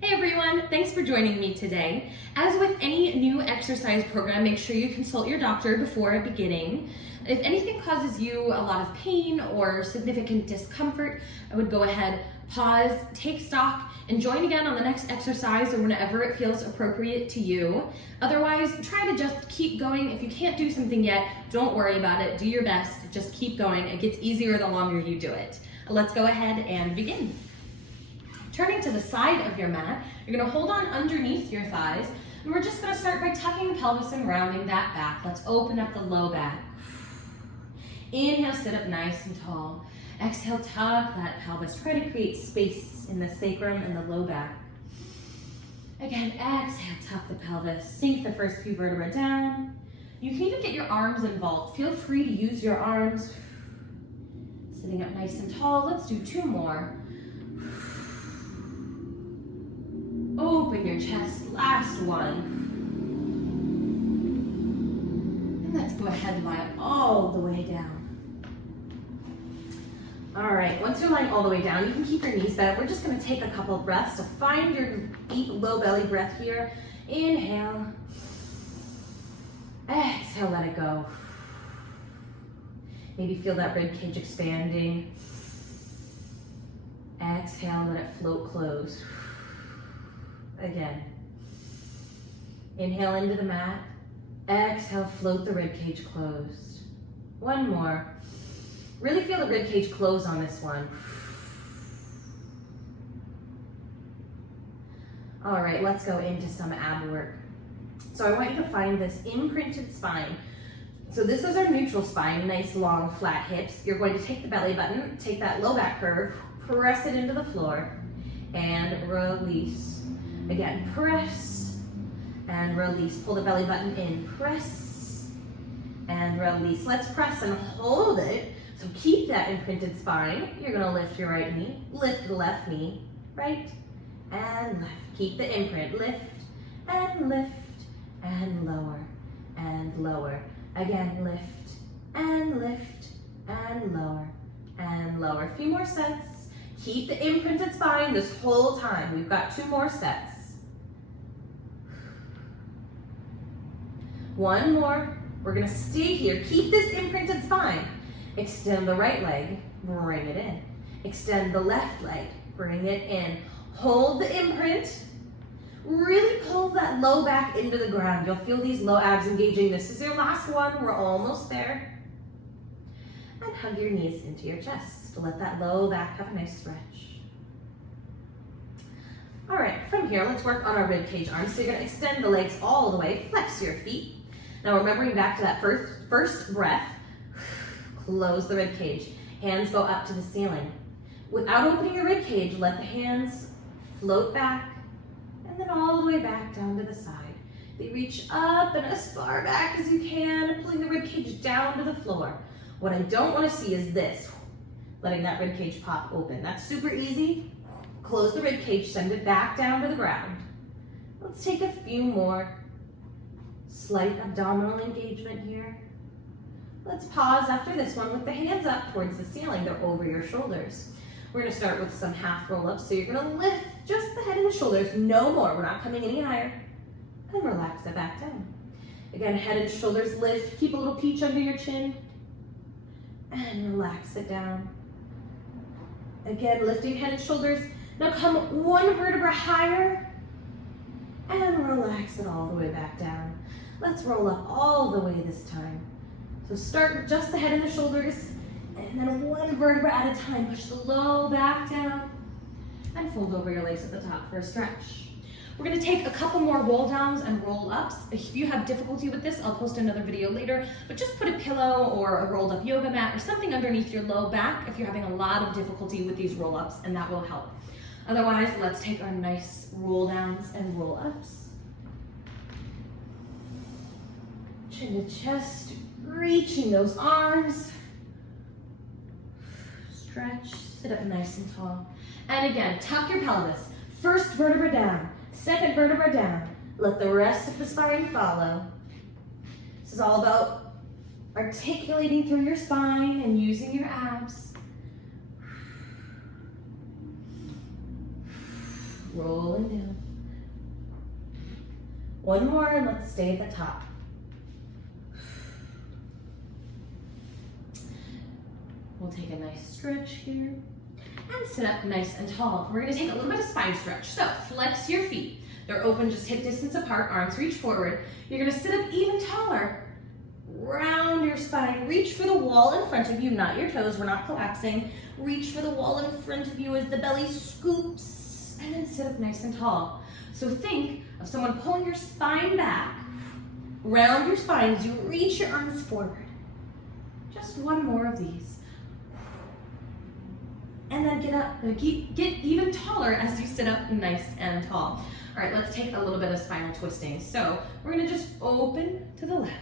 Hey everyone, thanks for joining me today. As with any new exercise program, make sure you consult your doctor before beginning. If anything causes you a lot of pain or significant discomfort, I would go ahead, pause, take stock, and join again on the next exercise or whenever it feels appropriate to you. Otherwise, try to just keep going. If you can't do something yet, don't worry about it. Do your best, just keep going. It gets easier the longer you do it. Let's go ahead and begin. Turning to the side of your mat, you're gonna hold on underneath your thighs, and we're just gonna start by tucking the pelvis and rounding that back. Let's open up the low back. Inhale, sit up nice and tall. Exhale, tuck that pelvis. Try to create space in the sacrum and the low back. Again, exhale, tuck the pelvis. Sink the first few vertebrae down. You can even get your arms involved. Feel free to use your arms. Sitting up nice and tall. Let's do two more. Open your chest, last one. And let's go ahead and lie all the way down. All right, once you're lying all the way down, you can keep your knees bent. We're just gonna take a couple of breaths. So find your deep low belly breath here. Inhale. Exhale, let it go. Maybe feel that rib cage expanding. Exhale, let it float close. Again. Inhale into the mat. Exhale, float the rib cage closed. One more. Really feel the rib cage close on this one. All right, let's go into some ab work. So I want you to find this imprinted spine. So this is our neutral spine, nice long flat hips. You're going to take the belly button, take that low back curve, press it into the floor, and release. Again, press and release. Pull the belly button in, press and release. Let's press and hold it. So keep that imprinted spine. You're gonna lift your right knee, lift the left knee, right and left. Keep the imprint, lift and lower and lower. Again, lift and lower and lower. A few more sets. Keep the imprinted spine this whole time. We've got two more sets. One more. We're gonna stay here. Keep this imprinted spine. Extend the right leg, bring it in. Extend the left leg, bring it in. Hold the imprint. Really pull that low back into the ground. You'll feel these low abs engaging. This is your last one. We're almost there. And hug your knees into your chest. Let that low back have a nice stretch. All right, from here, let's work on our rib cage arms. So you're gonna extend the legs all the way, flex your feet. Now remembering back to that first breath, close the rib cage. Hands go up to the ceiling. Without opening the rib cage, let the hands float back and then all the way back down to the side. They reach up and as far back as you can, pulling the rib cage down to the floor. What I don't want to see is this, letting that rib cage pop open. That's super easy. Close the rib cage, send it back down to the ground. Let's take a few more. Slight abdominal engagement here. Let's pause after this one with the hands up towards the ceiling. They're over your shoulders. We're gonna start with some half roll-ups. So you're gonna lift just the head and the shoulders, no more. We're not coming any higher. And relax it back down. Again, head and shoulders lift. Keep a little peach under your chin. And relax it down. Again, lifting head and shoulders. Now come one vertebra higher. And relax it all the way back down. Let's roll up all the way this time. So start with just the head and the shoulders, and then one vertebra at a time. Push the low back down, and fold over your legs at the top for a stretch. We're gonna take a couple more roll downs and roll ups. If you have difficulty with this, I'll post another video later, but just put a pillow or a rolled up yoga mat or something underneath your low back if you're having a lot of difficulty with these roll ups, and that will help. Otherwise, let's take our nice roll downs and roll ups. Chin to chest, reaching those arms. Stretch, sit up nice and tall. And again, tuck your pelvis. First vertebra down, second vertebra down. Let the rest of the spine follow. This is all about articulating through your spine and using your abs. rolling down. One more, and let's stay at the top. We'll take a nice stretch here and sit up nice and tall. We're gonna take a little bit of spine stretch. So flex your feet. They're open just hip distance apart, arms reach forward. You're gonna sit up even taller. Round your spine, reach for the wall in front of you, not your toes, we're not collapsing. Reach for the wall in front of you as the belly scoops, and then sit up nice and tall. So think of someone pulling your spine back, round your spine as you reach your arms forward. Just one more of these. And then get up, get even taller as you sit up nice and tall. All right, let's take a little bit of spinal twisting. So we're gonna just open to the left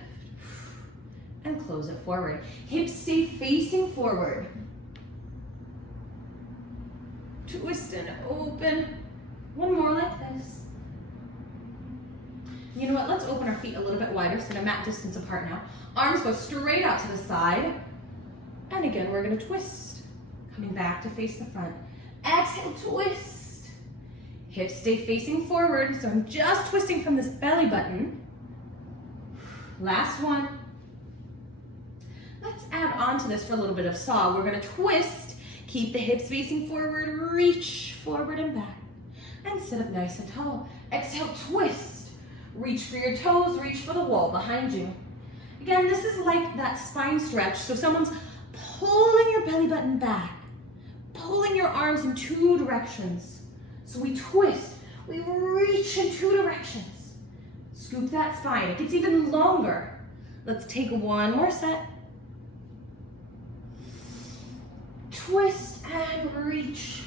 and close it forward. Hips stay facing forward. Twist and open. One more like this. You know what, let's open our feet a little bit wider so they're mat distance apart now. Arms go straight out to the side. And again, we're gonna twist. Coming back to face the front. Exhale, twist. Hips stay facing forward, so I'm just twisting from this belly button. Last one. Let's add on to this for a little bit of saw. We're gonna twist, keep the hips facing forward, reach forward and back, and sit up nice and tall. Exhale, twist. Reach for your toes, reach for the wall behind you. Again, this is like that spine stretch, so someone's pulling your belly button back, pulling your arms in two directions. So we twist, we reach in two directions. Scoop that spine, it gets even longer. Let's take one more set. Twist and reach.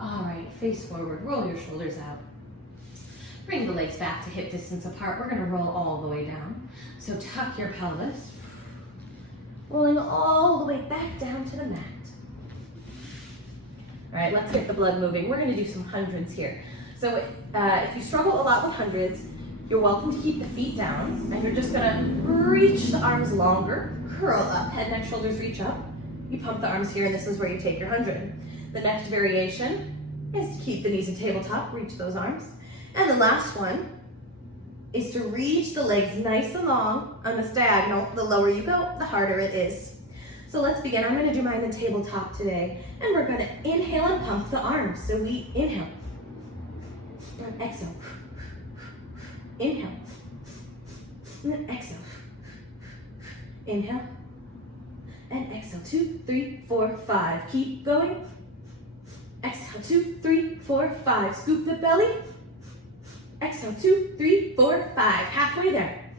All right, face forward, roll your shoulders out. Bring the legs back to hip distance apart. We're gonna roll all the way down. So tuck your pelvis, rolling all the way back down to the mat. All right, let's get the blood moving. We're gonna do some hundreds here. So if you struggle a lot with hundreds, you're welcome to keep the feet down, and you're just gonna reach the arms longer, curl up, head, neck, shoulders reach up. You pump the arms here, and this is where you take your 100. The next variation is to keep the knees at tabletop, reach those arms. And the last one is to reach the legs nice and long on the diagonal. The lower you go, the harder it is. So let's begin. I'm gonna do mine in tabletop today, and we're gonna inhale and pump the arms. So we inhale, and exhale, inhale, and then exhale, inhale, and exhale, 2, 3, 4, 5. Keep going. Exhale, 2, 3, 4, 5. Scoop the belly. Exhale, 2, 3, 4, 5. Halfway there.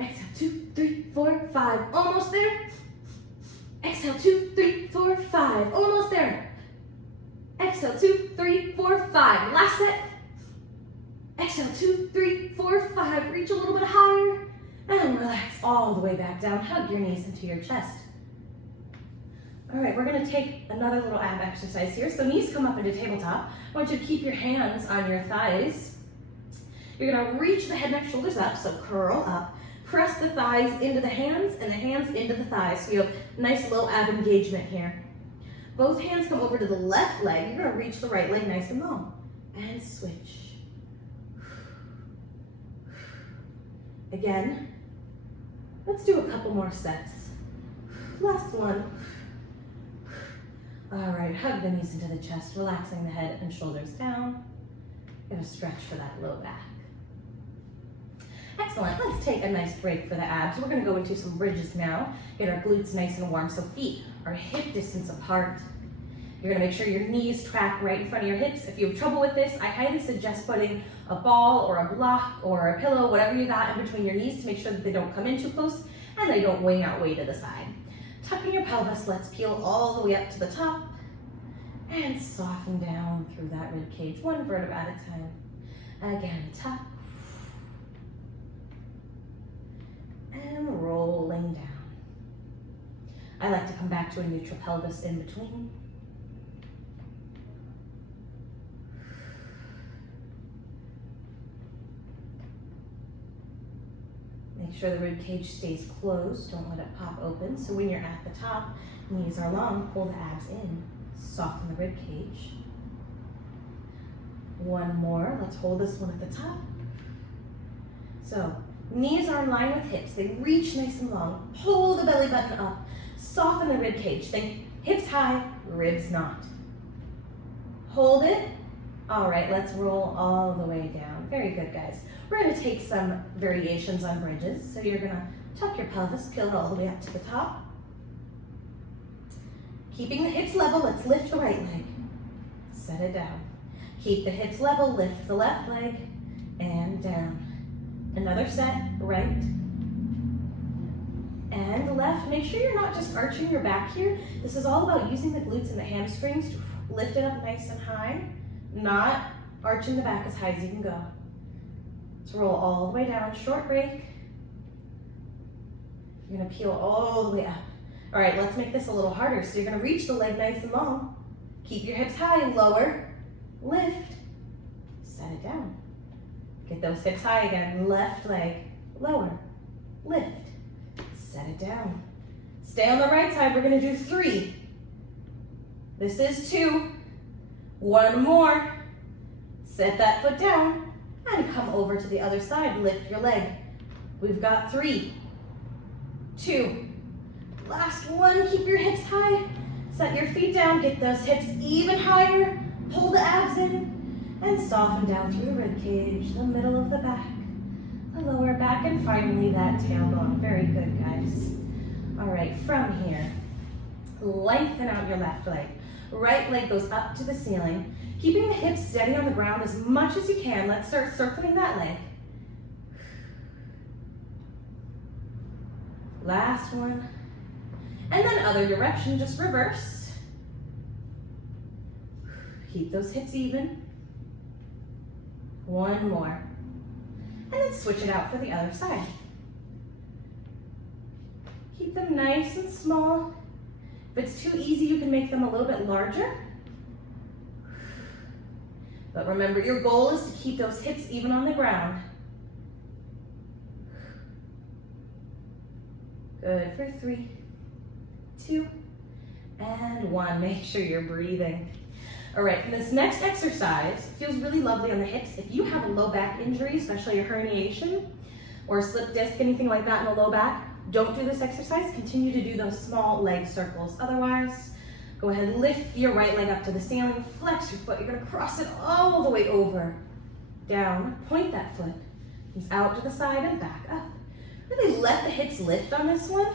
Exhale, 2, 3, 4, 5. Almost there. Exhale, 2, 3, 4, 5. Almost there. Exhale, 2, 3, 4, 5. Last set. Exhale, 2, 3, 4, 5. Reach a little bit higher. And relax all the way back down. Hug your knees into your chest. All right, we're gonna take another little ab exercise here. So knees come up into tabletop. I want you to keep your hands on your thighs. You're gonna reach the head, neck, shoulders up, so curl up. Press the thighs into the hands and the hands into the thighs. So you have nice low ab engagement here. Both hands come over to the left leg. You're gonna reach the right leg nice and long. And switch. Again, let's do a couple more sets. Last one. All right, hug the knees into the chest, relaxing the head and shoulders down. Give a stretch for that low back. Excellent, let's take a nice break for the abs. We're gonna go into some bridges now. Get our glutes nice and warm, so feet are hip distance apart. You're gonna make sure your knees track right in front of your hips. If you have trouble with this, I highly suggest putting a ball or a block or a pillow, whatever you got in between your knees to make sure that they don't come in too close and they don't wing out way to the side. Tucking your pelvis, let's peel all the way up to the top and soften down through that rib cage, one vertebra at a time. Again, tuck and rolling down. I like to come back to a neutral pelvis in between. Make Make sure the rib cage stays closed. Don't let it pop open. So when you're at the top, knees are long, pull the abs in. Soften the rib cage. One more. Let's hold this one at the top. So knees are in line with hips. They reach nice and long. Pull the belly button up. Soften the rib cage. Think hips high, ribs not. Hold it. All right, let's roll all the way down. Very good, guys. We're gonna take some variations on bridges. So you're gonna tuck your pelvis, peel it all the way up to the top. Keeping the hips level, let's lift the right leg. Set it down. Keep the hips level, lift the left leg, and down. Another set, right, and left. Make sure you're not just arching your back here. This is all about using the glutes and the hamstrings to lift it up nice and high, not arching the back as high as you can go. Let's roll all the way down, short break. You're gonna peel all the way up. All right, let's make this a little harder. So you're gonna reach the leg nice and long. Keep your hips high, lower, lift, set it down. Get those hips high again. Left leg, lower, lift, set it down. Stay on the right side. We're gonna do 3. This is 2. 1 more. Set that foot down and come over to the other side. Lift your leg. We've got 3, 2. Last one. Keep your hips high. Set your feet down. Get those hips even higher. Pull the abs in. And soften down through the rib cage, the middle of the back, the lower back, and finally that tailbone. Very good, guys. All right, from here, lengthen out your left leg. Right leg goes up to the ceiling. Keeping the hips steady on the ground as much as you can. Let's start circling that leg. Last one. And then other direction, just reverse. Keep those hips even. 1 more. And then switch it out for the other side. Keep them nice and small. If it's too easy, you can make them a little bit larger. But remember, your goal is to keep those hips even on the ground. Good for 3, 2, and 1. Make sure you're breathing. All right, this next exercise feels really lovely on the hips. If you have a low back injury, especially a herniation or a slip disc, anything like that in the low back, don't do this exercise. Continue to do those small leg circles. Otherwise, go ahead and lift your right leg up to the ceiling, flex your foot. You're gonna cross it all the way over, down, point that foot. Knees out to the side and back up. Really let the hips lift on this one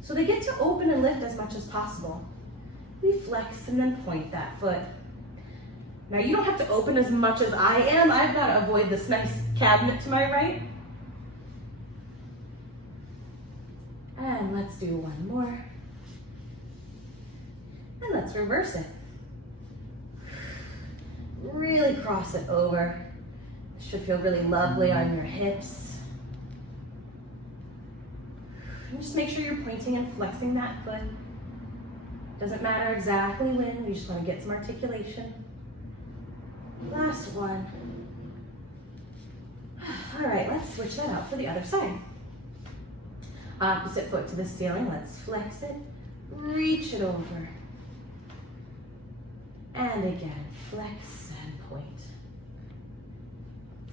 so they get to open and lift as much as possible. We flex and then point that foot. Now you don't have to open as much as I am. I've got to avoid this nice cabinet to my right. And let's do 1 more. And let's reverse it. Really cross it over. It should feel really lovely on your hips. And just make sure you're pointing and flexing that foot. Doesn't matter exactly when, we just want to get some articulation. Last one. All right, let's switch that out for the other side. Opposite foot to the ceiling, let's flex it, reach it over. And again, flex and point.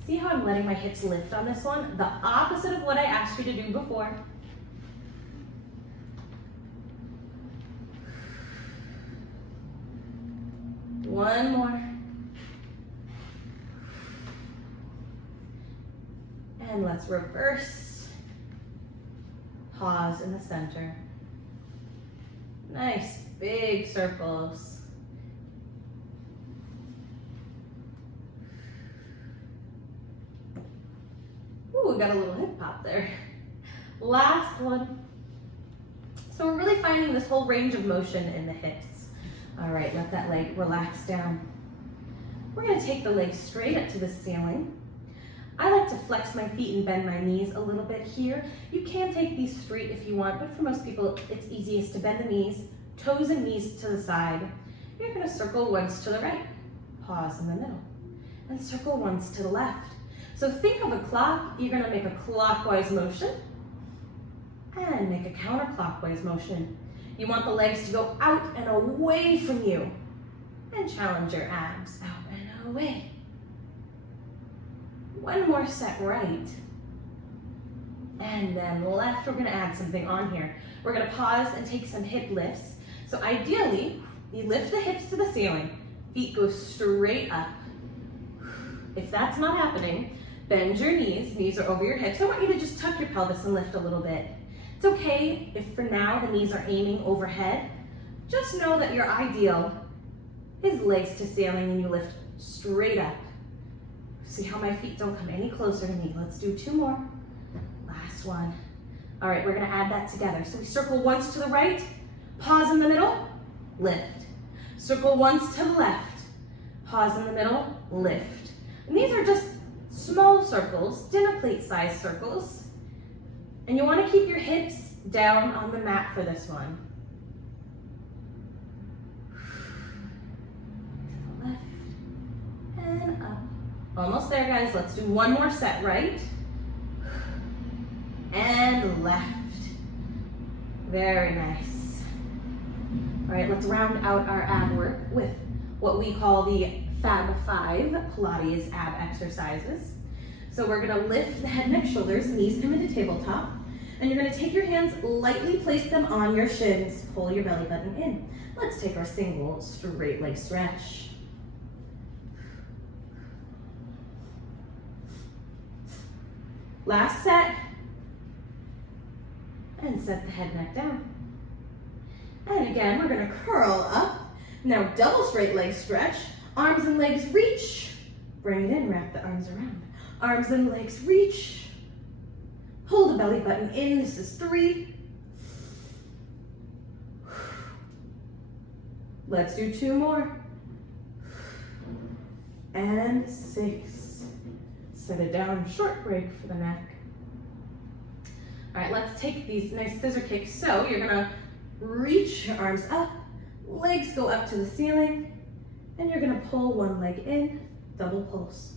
See how I'm letting my hips lift on this one? The opposite of what I asked you to do before. One more. And let's reverse. Pause in the center. Nice big circles. Ooh, we got a little hip pop there. Last one. So we're really finding this whole range of motion in the hips. All right, let that leg relax down. We're gonna take the leg straight up to the ceiling. I like to flex my feet and bend my knees a little bit here. You can take these straight if you want, but for most people, it's easiest to bend the knees, toes and knees to the side. You're gonna circle once to the right, pause in the middle, and circle once to the left. So think of a clock. You're gonna make a clockwise motion and make a counterclockwise motion. You want the legs to go out and away from you and challenge your abs out and away. One more set right. And then left, we're gonna add something on here. We're gonna pause and take some hip lifts. So ideally, you lift the hips to the ceiling, feet go straight up. If that's not happening, bend your knees are over your hips. I want you to just tuck your pelvis and lift a little bit. It's okay if for now the knees are aiming overhead. Just know that your ideal is legs to ceiling and you lift straight up. See how my feet don't come any closer to me. Let's do 2 more. Last one. All right, we're gonna add that together. So we circle once to the right, pause in the middle, lift. Circle once to the left, pause in the middle, lift. And these are just small circles, dinner plate size circles. And you wanna keep your hips down on the mat for this one. To the left and up. Almost there, guys. Let's do 1 more set, right? And left. Very nice. All right, let's round out our ab work with what we call the Fab 5 Pilates ab exercises. So we're gonna lift the head, neck, shoulders, knees come into tabletop, and you're gonna take your hands, lightly place them on your shins, pull your belly button in. Let's take our single straight leg stretch. Last set. And set the head, neck down. And again, we're gonna curl up. Now double straight leg stretch. Arms and legs reach. Bring it in, wrap the arms around. Arms and legs reach. Pull the belly button in, this is 3. Let's do 2 more. And 6. Set it down, short break for the neck. All right, let's take these nice scissor kicks. So you're gonna reach your arms up, legs go up to the ceiling, and you're gonna pull one leg in, double pulse.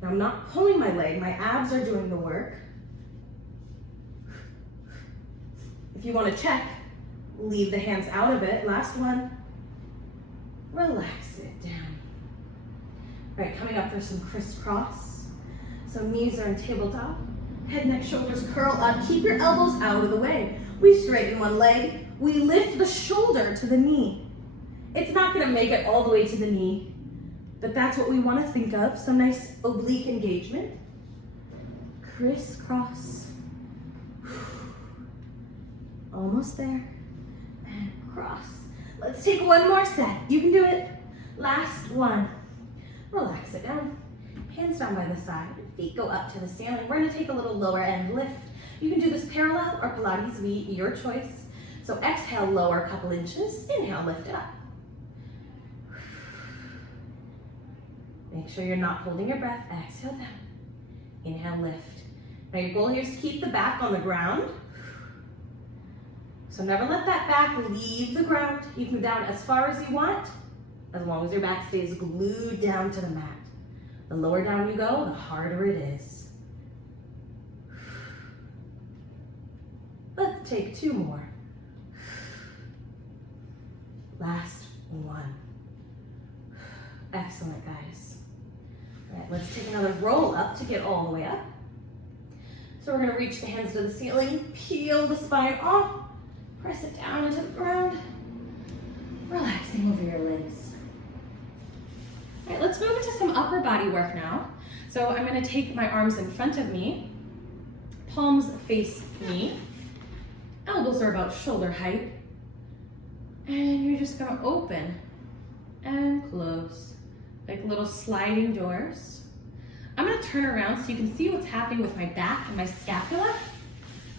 Now I'm not pulling my leg, my abs are doing the work. If you wanna check, leave the hands out of it. Last one, relax it down. All right, coming up for some crisscross. So knees are in tabletop, head, neck, shoulders curl up. Keep your elbows out of the way. We straighten one leg. We lift the shoulder to the knee. It's not gonna make it all the way to the knee, but that's what we wanna think of. Some nice oblique engagement. Crisscross. Almost there. And cross. Let's take 1 more set. You can do it. Last one. Relax it down. Hands down by the side. Feet go up to the ceiling. We're gonna take a little lower end lift. You can do this parallel or Pilates V, your choice. So exhale, lower a couple inches. Inhale, lift it up. Make sure you're not holding your breath. Exhale down. Inhale, lift. Now your goal here is to keep the back on the ground. So never let that back leave the ground. You can go down as far as you want, as long as your back stays glued down to the mat. The lower down you go, the harder it is. Let's take 2 more. Last one. Excellent, guys. All right, let's take another roll up to get all the way up. So we're gonna reach the hands to the ceiling, peel the spine off, press it down into the ground, relaxing over your legs. All right, let's move into some upper body work now. So I'm gonna take my arms in front of me, palms face me, elbows are about shoulder height, and you're just gonna open and close, like little sliding doors. I'm gonna turn around so you can see what's happening with my back and my scapula.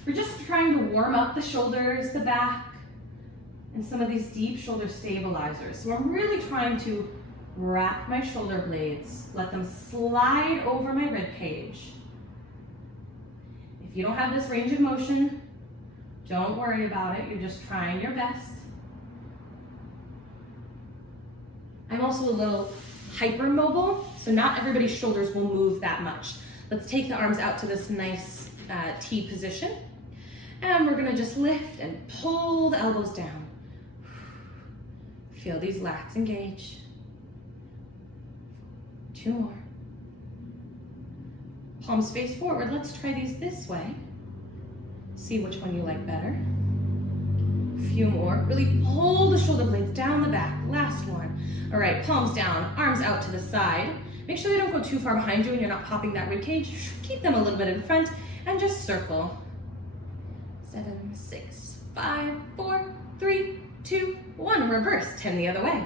We're just trying to warm up the shoulders, the back, and some of these deep shoulder stabilizers. So I'm really trying to wrap my shoulder blades, let them slide over my rib cage. If you don't have this range of motion, don't worry about it. You're just trying your best. I'm also a little hypermobile, so not everybody's shoulders will move that much. Let's take the arms out to this nice T position. And we're gonna just lift and pull the elbows down. Feel these lats engage. 2 more. Palms face forward. Let's try these this way. See which one you like better. A few more. Really pull the shoulder blades down the back. Last one. All right, palms down, arms out to the side. Make sure they don't go too far behind you and you're not popping that rib cage. Keep them a little bit in front and just circle. 7, 6, 5, 4, 3, 2, 1. Reverse, 10 the other way.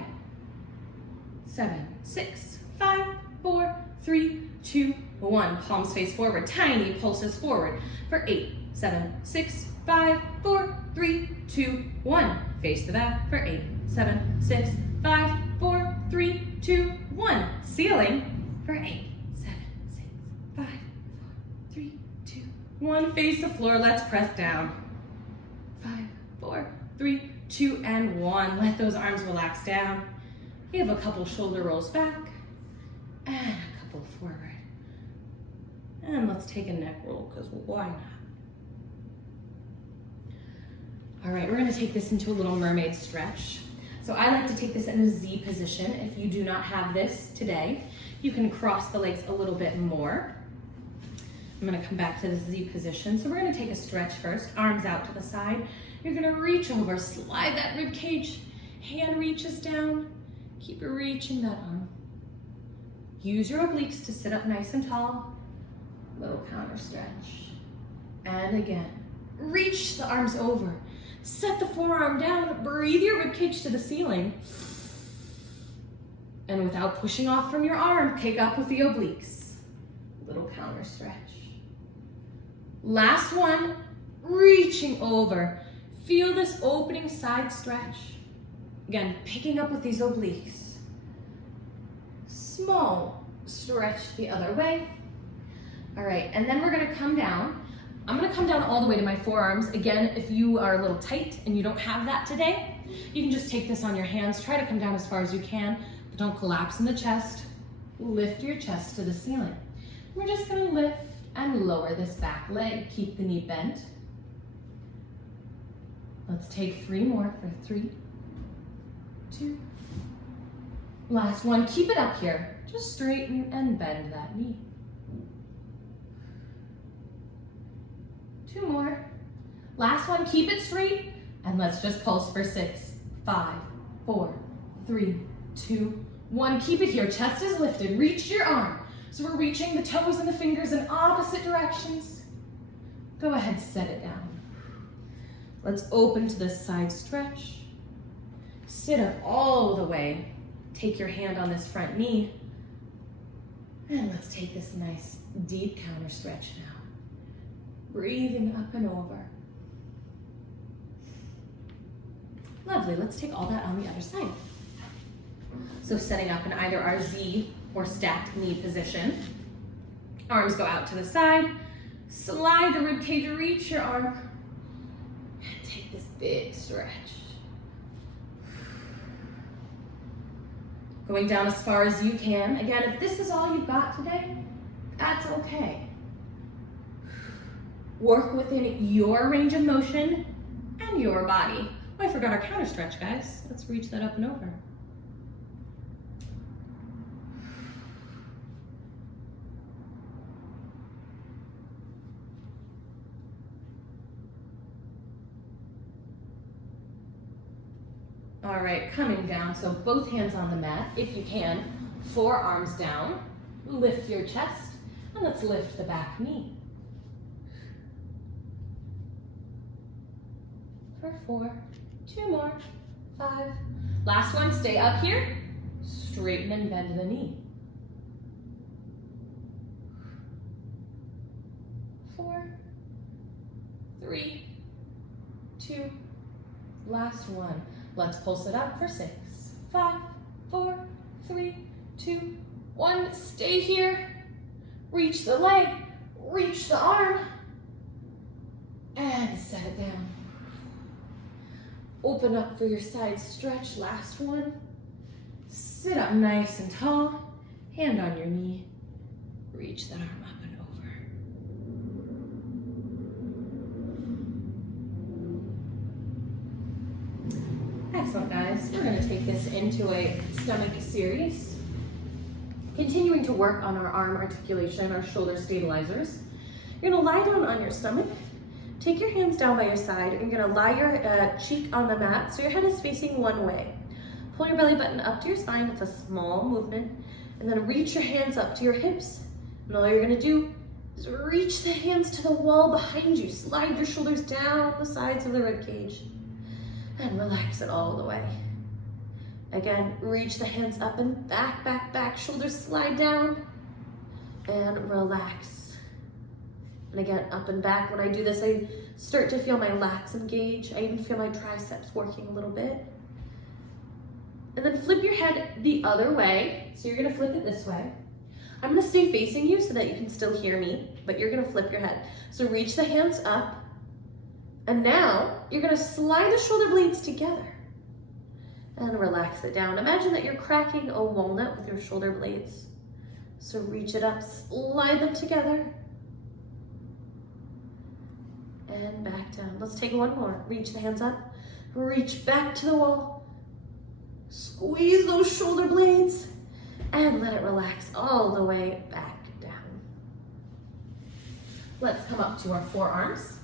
7, 6, 5, 4, 3, 2, 1. Palms face forward, tiny pulses forward for 8, 7, 6, 5, 4, 3, 2, 1. Face the back for 8, 7, 6, 5, 4, 3, 2, 1. Ceiling for 8, 7, 6, 5, 4, 3, 2, 1. Face the floor, let's press down. 5, 4, 3, 2, and 1. Let those arms relax down. We have a couple shoulder rolls back and a couple forward. And let's take a neck roll, because why not? All right, we're gonna take this into a little mermaid stretch. So I like to take this in a Z position. If you do not have this today, you can cross the legs a little bit more. I'm gonna come back to the Z position. So we're gonna take a stretch first, arms out to the side. You're gonna reach over, slide that rib cage, hand reaches down, keep reaching that arm. Use your obliques to sit up nice and tall. Little counter stretch. And again, reach the arms over. Set the forearm down, breathe your rib cage to the ceiling. And without pushing off from your arm, pick up with the obliques. Little counter stretch. Last one, reaching over. Feel this opening side stretch. Again, picking up with these obliques. Small stretch the other way. All right, and then we're gonna come down. I'm gonna come down all the way to my forearms. Again, if you are a little tight and you don't have that today, you can just take this on your hands. Try to come down as far as you can, but don't collapse in the chest. Lift your chest to the ceiling. We're just gonna lift and lower this back leg. Keep the knee bent. Let's take 3 more for 3, 2. Last one, keep it up here. Just straighten and bend that knee. 2 more. Last one, keep it straight, and let's just pulse for 6, 5, 4, 3, 2, 1. Keep it here, chest is lifted, reach your arm. So we're reaching the toes and the fingers in opposite directions. Go ahead, set it down. Let's open to this side stretch. Sit up all the way. Take your hand on this front knee. And let's take this nice deep counter stretch now. Breathing up and over. Lovely, let's take all that on the other side. So setting up in either our Z or stacked knee position. Arms go out to the side. Slide the rib cage, reach your arm. And take this big stretch. Going down as far as you can. Again, if this is all you've got today, that's okay. Work within your range of motion and your body. Oh, I forgot our counter stretch, guys. Let's reach that up and over. All right, coming down, so both hands on the mat, if you can, forearms down, lift your chest, and let's lift the back knee. For 4, 2 more, 5. Last one, stay up here, straighten and bend the knee. 4, 3, 2, last one. Let's pulse it up for 6, 5, 4, 3, 2, 1. Stay here. Reach the leg, reach the arm, and set it down. Open up for your side stretch. Last one. Sit up nice and tall, hand on your knee, reach that arm up and over. Excellent, guys. We're gonna take this into a stomach series. Continuing to work on our arm articulation, our shoulder stabilizers. You're gonna lie down on your stomach. Take your hands down by your side. You're gonna lie your cheek on the mat so your head is facing one way. Pull your belly button up to your spine. It's a small movement. And then reach your hands up to your hips. And all you're gonna do is reach the hands to the wall behind you. Slide your shoulders down the sides of the rib cage. And relax it all the way. Again, reach the hands up and back, back, back. Shoulders slide down and relax. And again, up and back. When I do this, I start to feel my lats engage. I even feel my triceps working a little bit. And then flip your head the other way. So you're gonna flip it this way. I'm gonna stay facing you so that you can still hear me, but you're gonna flip your head. So reach the hands up. And now you're gonna slide the shoulder blades together. And relax it down. Imagine that you're cracking a walnut with your shoulder blades. So reach it up, slide them together. And back down. Let's take one more. Reach the hands up, reach back to the wall. Squeeze those shoulder blades and let it relax all the way back down. Let's come up to our forearms.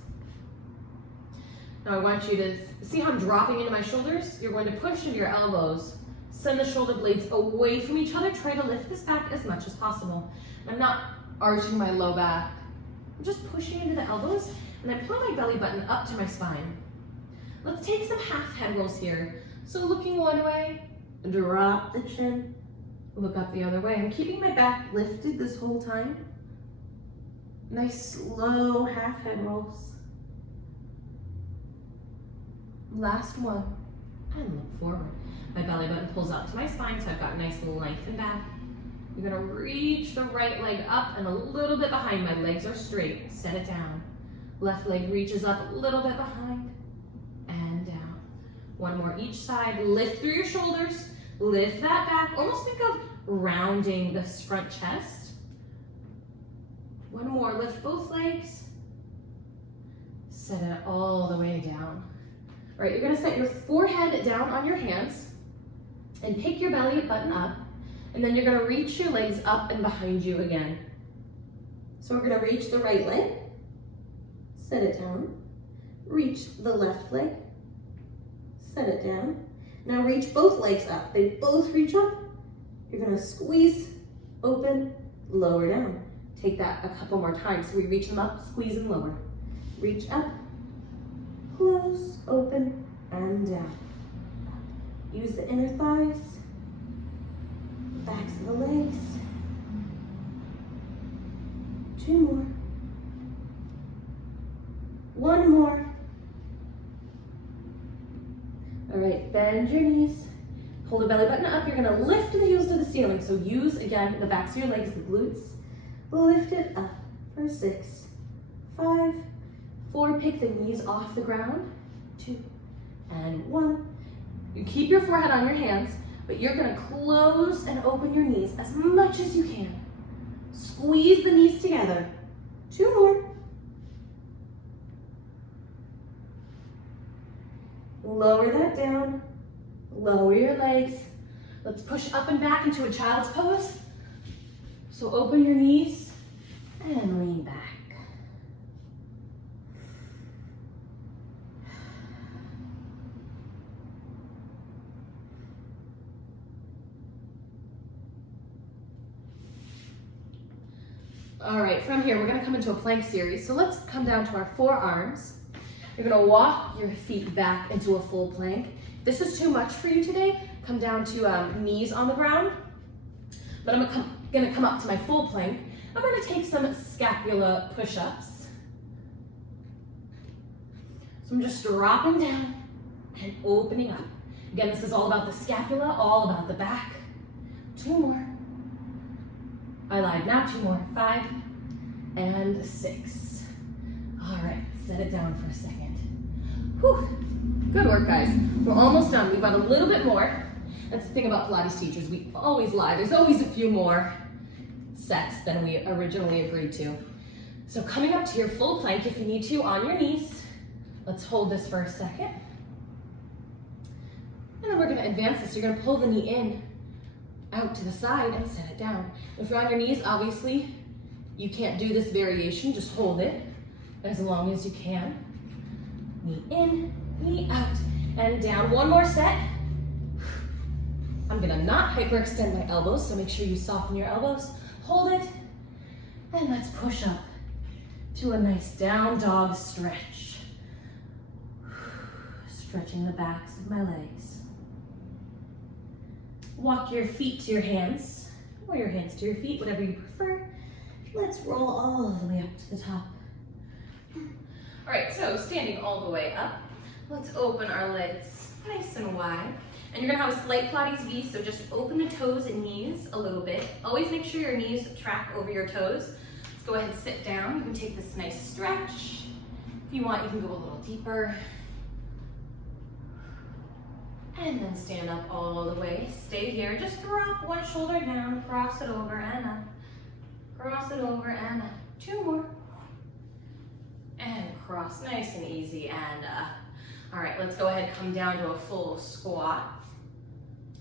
Now I want you to see how I'm dropping into my shoulders. You're going to push into your elbows. Send the shoulder blades away from each other. Try to lift this back as much as possible. I'm not arching my low back. I'm just pushing into the elbows and I pull my belly button up to my spine. Let's take some half head rolls here. So looking one way, drop the chin, look up the other way. I'm keeping my back lifted this whole time. Nice slow half head rolls. Last one, and look forward. My belly button pulls up to my spine, so I've got nice length in back. You're gonna reach the right leg up and a little bit behind. My legs are straight, set it down. Left leg reaches up a little bit behind and down. One more each side, lift through your shoulders, lift that back. Almost think of rounding this front chest. One more, lift both legs. Set it all the way down. All right, you're gonna set your forehead down on your hands and pick your belly button up, and then you're gonna reach your legs up and behind you again. So we're gonna reach the right leg, set it down, reach the left leg, set it down. Now reach both legs up. They both reach up. You're gonna squeeze, open, lower down. Take that a couple more times. So we reach them up, squeeze and lower. Reach up, close, open, and down. Use the inner thighs, backs of the legs. 2 more. 1 more. All right, bend your knees. Hold the belly button up. You're gonna lift the heels to the ceiling. So use, again, the backs of your legs, the glutes. Lift it up for 6, 5, 4. Pick the knees off the ground. 2, and 1. You keep your forehead on your hands, but you're gonna close and open your knees as much as you can. Squeeze the knees together. 2 more. Lower that down. Lower your legs. Let's push up and back into a child's pose. So open your knees and lean back. All right, from here, we're gonna come into a plank series. So let's come down to our forearms. You're gonna walk your feet back into a full plank. If this is too much for you today, come down to knees on the ground. But I'm gonna come up to my full plank. I'm gonna take some scapula push-ups. So I'm just dropping down and opening up. Again, this is all about the scapula, all about the back. 2 more. I lied, now 2 more. 5 and 6. All right, set it down for a second. Whew. Good work, guys. We're almost done. We've got a little bit more. That's the thing about Pilates teachers, we always lie. There's always a few more sets than we originally agreed to. So coming up to your full plank, if you need to, on your knees. Let's hold this for a second. And then we're gonna advance this. You're gonna pull the knee in, out to the side, and set it down. If you're on your knees, obviously, you can't do this variation. Just hold it as long as you can. Knee in, knee out, and down. One more set. I'm gonna not hyperextend my elbows, so make sure you soften your elbows. Hold it, and let's push up to a nice down dog stretch. Stretching the backs of my legs. Walk your feet to your hands, or your hands to your feet, whatever you prefer. Let's roll all the way up to the top. All right, so standing all the way up, let's open our legs nice and wide. And you're gonna have a slight Pilates V, so just open the toes and knees a little bit. Always make sure your knees track over your toes. Let's go ahead and sit down. You can take this nice stretch. If you want, you can go a little deeper. And then stand up all the way. Stay here. Just drop one shoulder down, cross it over and up. Cross it over and up. Two more. And cross, nice and easy, and up. All right, let's go ahead, come down to a full squat.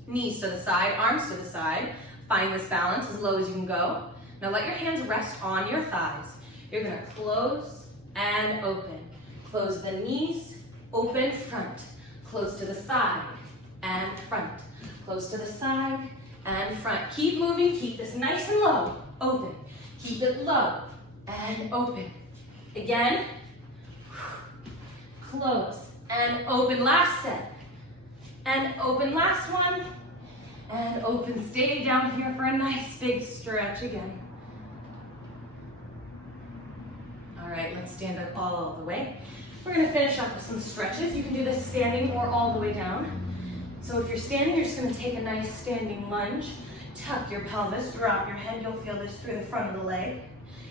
Knees to the side, arms to the side. Find this balance as low as you can go. Now let your hands rest on your thighs. You're gonna close and open. Close the knees, open front. Close to the side and front. Close to the side and front. Keep moving, keep this nice and low. Open. Keep it low and open. Again. Close and open. Last set. And open, last one. And open. Stay down here for a nice big stretch again. All right, let's stand up all the way. We're gonna finish up with some stretches. You can do this standing or all the way down. So if you're standing, you're just gonna take a nice standing lunge. Tuck your pelvis, drop your head. You'll feel this through the front of the leg.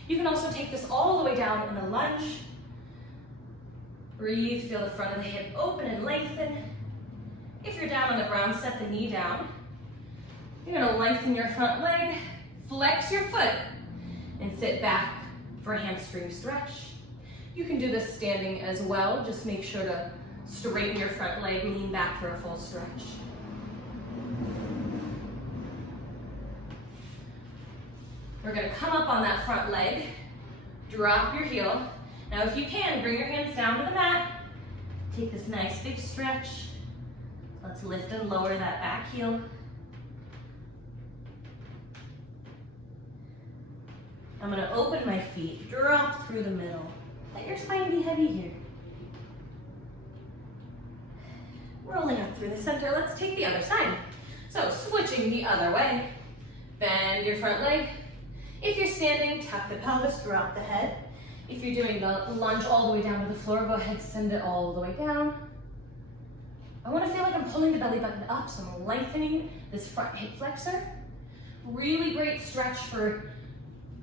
You can also take this all the way down in a lunge. Breathe, feel the front of the hip open and lengthen. If you're down on the ground, set the knee down. You're gonna lengthen your front leg, flex your foot, and sit back for a hamstring stretch. You can do this standing as well. Just make sure to straighten your front leg, lean back for a full stretch. We're gonna come up on that front leg, drop your heel. Now if you can, bring your hands down to the mat. Take this nice big stretch. Let's lift and lower that back heel. I'm gonna open my feet, drop through the middle. Let your spine be heavy here. Rolling up through the center. Let's take the other side. So switching the other way. Bend your front leg. If you're standing, tuck the pelvis, drop the head. If you're doing the lunge all the way down to the floor, go ahead, send it all the way down. I want to feel like I'm pulling the belly button up, so I'm lengthening this front hip flexor. Really great stretch for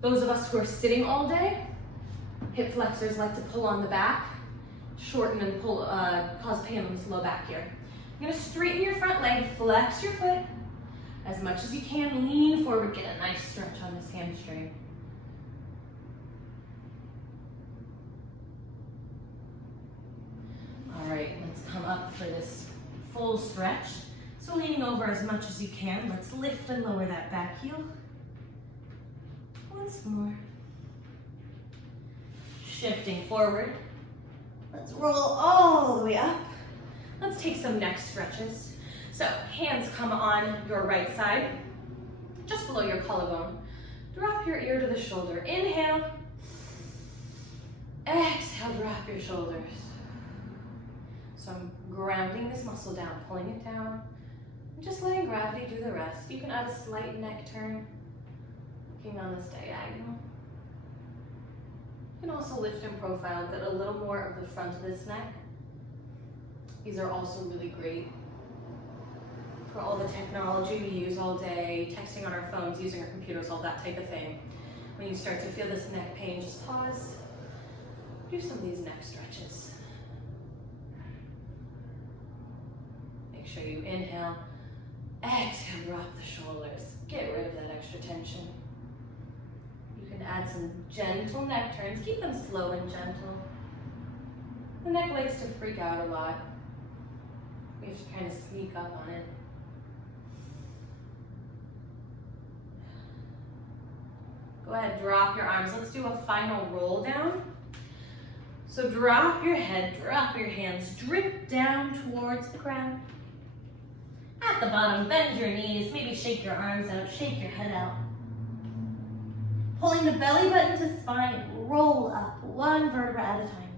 those of us who are sitting all day. Hip flexors like to pull on the back, shorten and pull, cause pain on this low back here. You're gonna straighten your front leg, flex your foot as much as you can, lean forward, get a nice stretch on this hamstring. All right, let's come up for this full stretch. So leaning over as much as you can, let's lift and lower that back heel. Once more. Shifting forward. Let's roll all the way up. Let's take some neck stretches. So hands come on your right side, just below your collarbone. Drop your ear to the shoulder. Inhale. Exhale, drop your shoulders. So I'm grounding this muscle down, pulling it down, and just letting gravity do the rest. You can add a slight neck turn, looking on this diagonal. You can also lift and profile, get a little more of the front of this neck. These are also really great for all the technology we use all day, texting on our phones, using our computers, all that type of thing. When you start to feel this neck pain, just pause, do some of these neck stretches. Make sure you inhale, Exhale, drop the shoulders. Get rid of that extra tension. You can add some gentle neck turns. Keep them slow and gentle. The neck likes to freak out a lot. We have to kind of sneak up on it. Go ahead, drop your arms. Let's do a final roll down. So drop your head, drop your hands, drip down towards the ground. At the bottom, bend your knees, maybe shake your arms out, shake your head out. Pulling the belly button to spine, roll up, one vertebra at a time.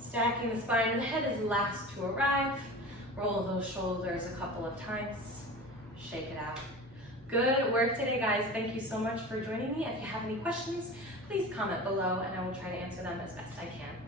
Stacking the spine, the head is last to arrive. Roll those shoulders a couple of times, shake it out. Good work today, guys. Thank you so much for joining me. If you have any questions, please comment below and I will try to answer them as best I can.